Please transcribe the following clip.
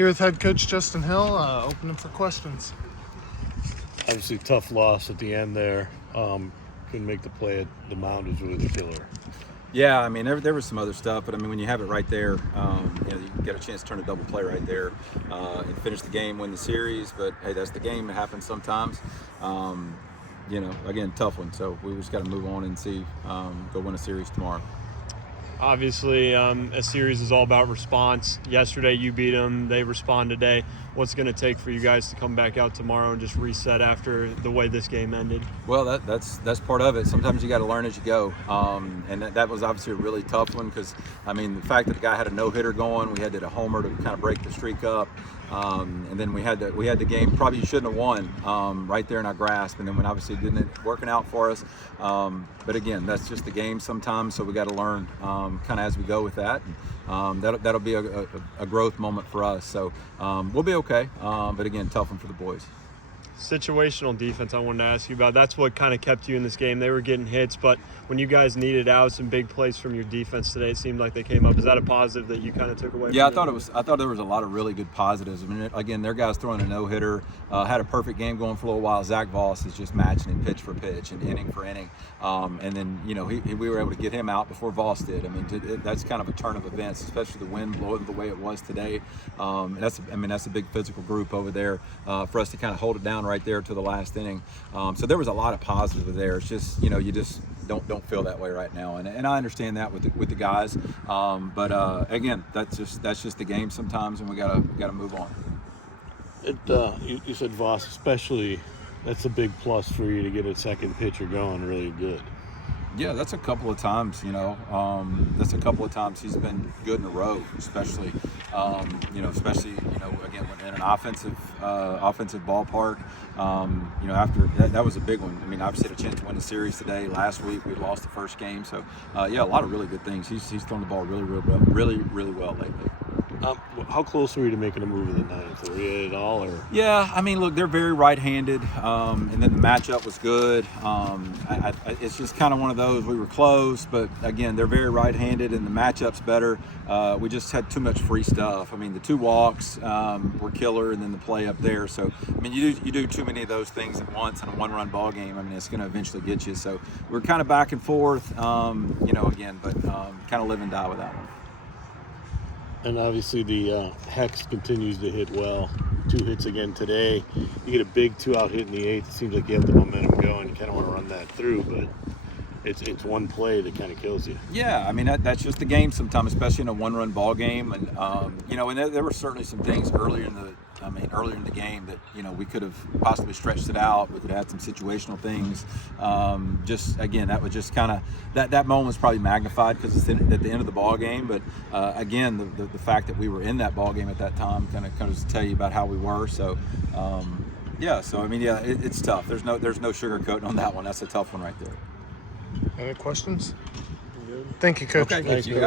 Here with head coach Justin Hill, opening for questions. Obviously, tough loss at the end there. Couldn't make the play at the mound was really the killer. Yeah, I mean, there was some other stuff, but I mean, when you have it right there, you get a chance to turn a double play right there and finish the game, win the series. But hey, that's the game. It happens sometimes. Again, tough one. So we just got to move on and see, go win a series tomorrow. Obviously, a series is all about response. Yesterday, you beat them. They respond today. What's going to take for you guys to come back out tomorrow and just reset after the way this game ended? Well, that's part of it. Sometimes you got to learn as you go, and that was obviously a really tough one because, I mean, the fact that the guy had a no-hitter going, we had to hit a homer to kind of break the streak up, and then we had the game probably you shouldn't have won right there in our grasp, and then when obviously it didn't working out for us. But again, that's just the game sometimes, so we got to learn kind of as we go with that. And, that'll be a growth moment for us. So we'll be okay. But again, tough one for the boys. Situational defense I wanted to ask you about. That's what kind of kept you in this game. They were getting hits, but when you guys needed outs and big plays from your defense today, it seemed like they came up. Is that a positive that you kind of took away? Yeah, I thought there was a lot of really good positives. I mean, again, their guys throwing a no-hitter, had a perfect game going for a little while. Zach Voss is just matching him pitch for pitch and inning for inning. And then, we were able to get him out before Voss did. I mean, that's kind of a turn of events, especially the wind blowing the way it was today. That's a big physical group over there for us to kind of hold it down right there to the last inning. So there was a lot of positive there. It's just, you just don't feel that way right now. And I understand that with the guys. But again, that's just the game sometimes, and we gotta move on. You said Voss, especially, that's a big plus for you to get a second pitcher going really good. Yeah, that's a couple of times, that's a couple of times he's been good in a row, especially, again, when in an offensive ballpark, after that was a big one. I mean, obviously had a chance to win the series today. Last week we lost the first game. So, a lot of really good things. He's thrown the ball really well lately. How close were you to making a move in the ninth? Were you at all? Or? Yeah, I mean, look, they're very right-handed, and then the matchup was good. It's just kind of one of those. We were close, but again, they're very right-handed, and the matchup's better. We just had too much free stuff. I mean, the two walks were killer, and then the play up there. So, I mean, you do too many of those things at once in a one-run ball game. I mean, it's going to eventually get you. So we're kind of back and forth, again, but kind of live and die with that one. And obviously the Hex continues to hit well. 2 hits again today. You get a big 2-out hit in the 8th. It seems like you have the momentum going. You kind of want to run that through, but it's one play that kind of kills you. Yeah, I mean, that's just the game sometimes, especially in a one-run ball game. And, and there were certainly some things earlier in the game that, we could have possibly stretched it out. We could have had some situational things. Again, that was just kind of, that moment was probably magnified because it's at the end of the ball game. But again, the fact that we were in that ball game at that time kind of tell you about how we were. So, it's tough. There's no sugarcoating on that one. That's a tough one right there. Any questions? Thank you, Coach. Okay, thank you guys.